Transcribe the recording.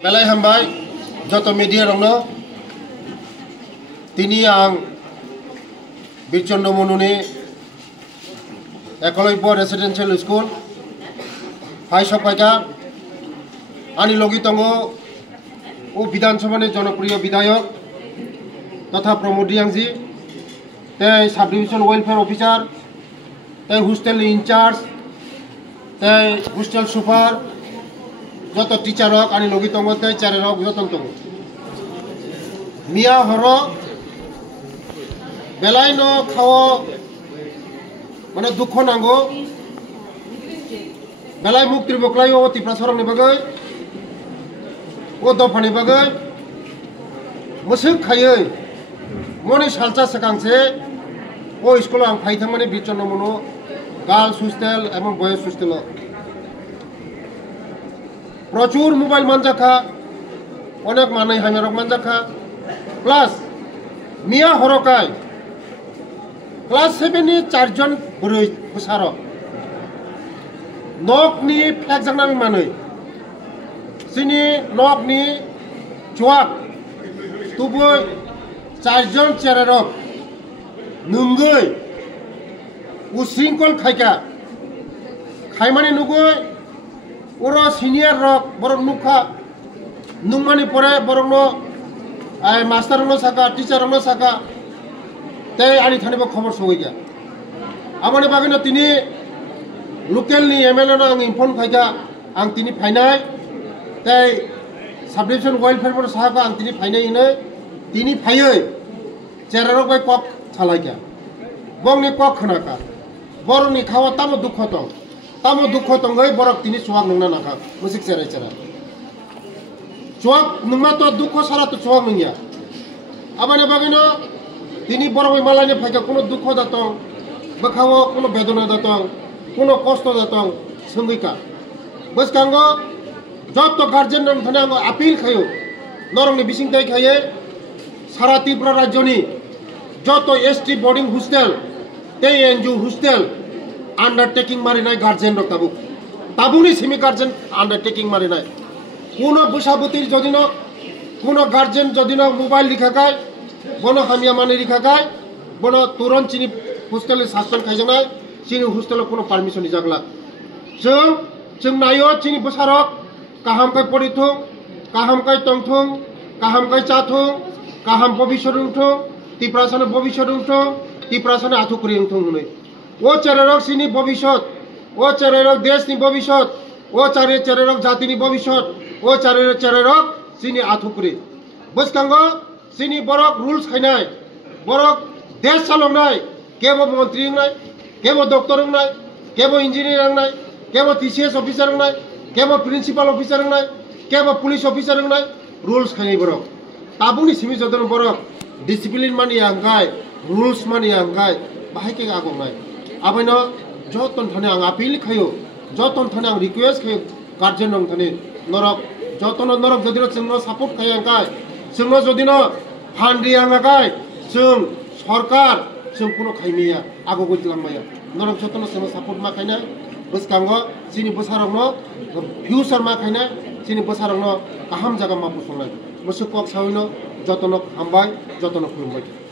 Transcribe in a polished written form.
Belai hambai joto media rongno tini ang Birchondo Monuni Ekoloipo Residential School Hai Sopaika Ani Logitongo ও বিধানসভার জনপ্রিয় বিধায়ক তথা প্রমোদ রিয়াংজি তাই sub division welfare officer তাই hostel in charge তাই hostel super যত টিচার হক আনি লগিতঙ্গ তাই চারের হক যতন্তঙ্গ মিয়া হর বেলাই ন খাও মানে দুঃখ নাঙ্গো বেলাই মুক্তির বকলাই ও তিপ্রাসরংনি বাগৈ ও দফানি বাগৈ মুসুক খাयै মনি সালচা সেকাংসে ও স্কুল আং ফাইথামানি বিরচন্দ্র মনো গার্লস হোস্টেল এবং বয়েজ হোস্টেল প্রচুর মোবাইল মানজাখা অনেক মানাই হাইমারক মানজাখা প্লাস মিয়া হরকাই ক্লাস 7 নি 4 জন বরৈ বসারক নকনি ফ্লেক জাংনামি মাनै সিনি নকনি চুয়াক তুবৈ 4 জন চেরারক নুঙ্গৈ উশৃঙ্খল খাইকা খাইমানি নুগৈ ওর সিনিয়র রক বরং নুখা নুংমানি পরে বরং মাস্টার সাকা টিচার সাকা তাই আনি থানিব খবর সগৈকা আমার বাগিনো তিনি লোকেলনি এমএলএ আং ইনফর্ম খাইকা আং তিনি ফাইনাই তাই সাব ডিভিশন ওয়েলফেয়ার সাহাকা আং তিনি ফাইনাই ইনে তিনি ফাইयै চেরারক বাই কক ছালাইকা বংনি কক খনাকা বরংনি খাওয়া তামো দুঃখ দं তামো দুঃখ দंगै বরক তিনি সুয়াক নংনা নাকা মুসিক চেরাই চেরা সুয়াক নংমা তো দুঃখ সারা তো সুয়াক নংয়া আবানে বাগিনো তিনি বরং মালাইনি ফাইকা কোনো দুঃখ দাতং বখাও কোনো বেদনা দাতং কোনো কষ্ট দাতং সঙ্গিকা বসকাঙ্গ যত গার্জেন নং থানে আঙ্গ আপিল খায়ো নরংনি বিসিংতাই খায়ে সারা ত্রিপুরা রাজ্যনি যত এসটি বোর্ডিং হোস্টেল তেই এনজিও হোস্টেল আন্ডারটেকিং মারিনাই গার্জেন রক তাবুনি সিমি গার্জেন আন্ডারটেকিং মারিনাই কোনো বসাবতির যদি ন কোনো গার্জেন যদি ন মোবাইল লিখাকায় বনো হামিয়া মানে লিখাকায় বনো তুরন্ত চিনি হোস্টেলে শাসন খাইজানাই চিনি হোস্টেলে কোনো পারমিশন জাগলা जों नायो चिनि बसारक काहामकाय पडिथुं काहामकाय तंथुं काहामकाय चाथुं काहाम भबिष्यत उंथुं तिप्रासाने भबिष्यत उंथुं तिप्रासाने आथुकुरि उंथुं हुनै ओ चेरेरक सिनि भबिष्यत ओ चेरेरक देशनि भबिष्यत ओ चेरेरक जातिनि भबिष्यत ओ चेरेरक सिनि आथुकुरि बसकांगो सिनि बरक रुल्स खायनाय बरक देश चालंनाय केबो मंत्री होनाय केबो डक्टर होनाय केबो इंजिनियर होनाय केबो टीसीएस ऑफिसर होनाय केबो प्रिंसिपल ऑफिसर होनाय केबो पुलिस ऑफिसर होनाय रुल्स खायनाय बरक ताबुनि सिमि जदन बरक डिसिप्लिन मानि आंगाय रुल्स मानि आंगाय बाहायके आगंनाय आबायनो जतन थाने आं आपिल खायो जतन थाने आं रिक्वेस्ट खायो गार्जेन नং थाने नरक जतन नरक जदिनो जोंनो सापोर्ट खायो आंगाय जोंनो जदिनो फान्डि आंगाय जों सरकार जों कोनो खायमिया आगो गइलांमाया नरक जतन जोंनो सापोर्ट मा खायना बसकांगो सिनि बसारंनो फ्यूचर मा खायना सिनि बसारंनो गाहाम जागा मा फसंनाय मोसो कक सावैनो जतन हामबाय जतन खुलुमबाय।